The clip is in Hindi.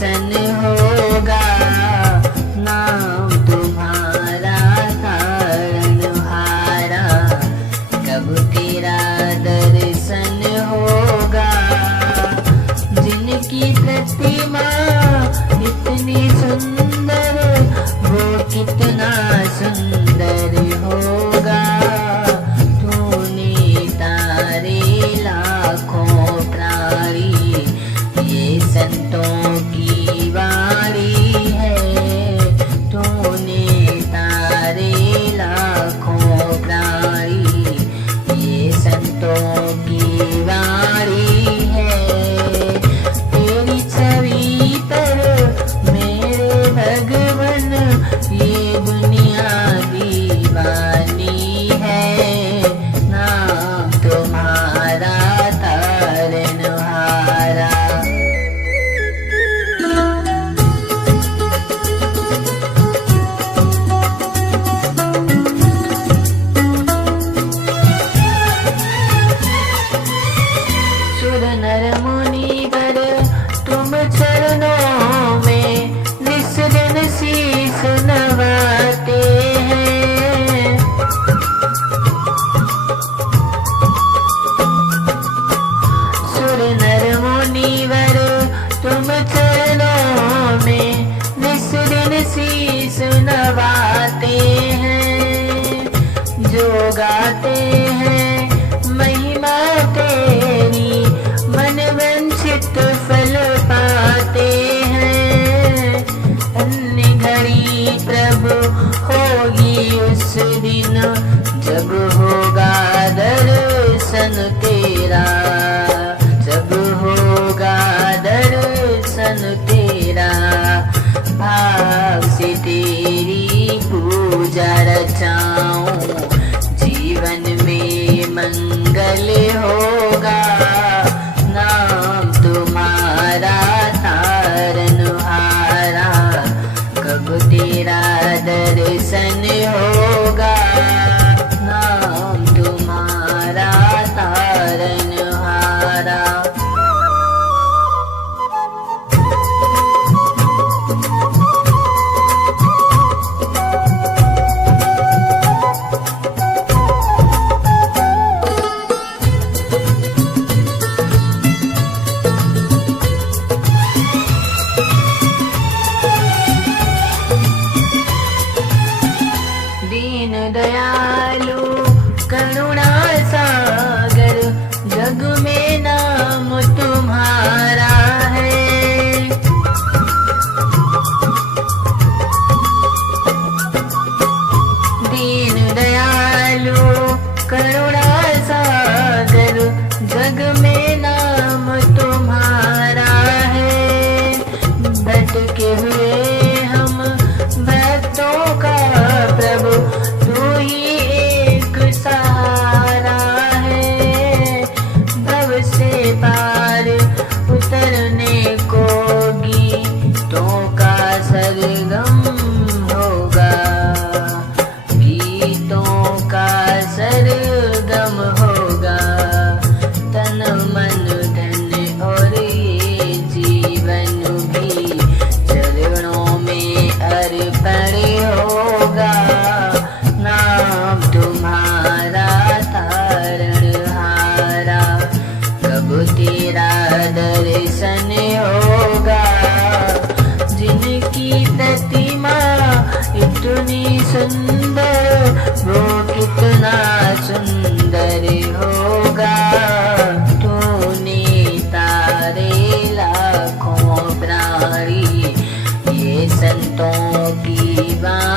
दर्शन होगा। नाम तुम्हारा तारनहारा, कब तेरा दर्शन होगा। जिनकी प्रतिमा इतनी सुंदर, वो कितना सुंदर होगा। तूने तारे लाखों प्राणी, ये संतों की वाणी है। तूने तारे लाखों प्राणी, ये संतों की वाणी है। तेरी छवि पर मेरे भगवन, ये दुनिया दीवानी है। नाम तुम्हारा तारनहारा। सुर नर मुनिवर तुम चरणों में निस दिन शीस नवाते हैं। सुर नर मुनिवर तुम चरणों में निस दिन शीस नवाते हैं। जो गाते हैं महिमा तेरी, मन वंचित फल पाते हैं। अन्य घड़ी प्रभु होगी उस दिन, जब होगा दर्शन तेरा। जब होगा दर्शन तेरा, भाव से तेरी पूजा रचाऊं। जीवन में मंगल होगा। नाम तुम्हारा तारनहारा, कब तेरा दर्शन होगा। नाम तुम्हारा तारनहारा। दीन दयालु करुणा सागर, जग में नाम तुम्हारा है। दीन दयालु करुणा सागर, जग में नाम तुम्हारा है। भटके हुए हम भक्तों का प्रभु, तू ही एक सहारा है। भव से पार उतरने को गीतों का सरगम होगा। गीतों का सरगम होगा। तन मन धन और ये जीवन भी चरणों में अर्पण होगा। नाम तुम्हारा तारनहारा, कब तेरा दर्शन होगा। जिनकी प्रतिमा इतनी सुंदर, वो कितना सुंदर होगा। तूने तारे लाखों प्राणी, ये संतों की वाणी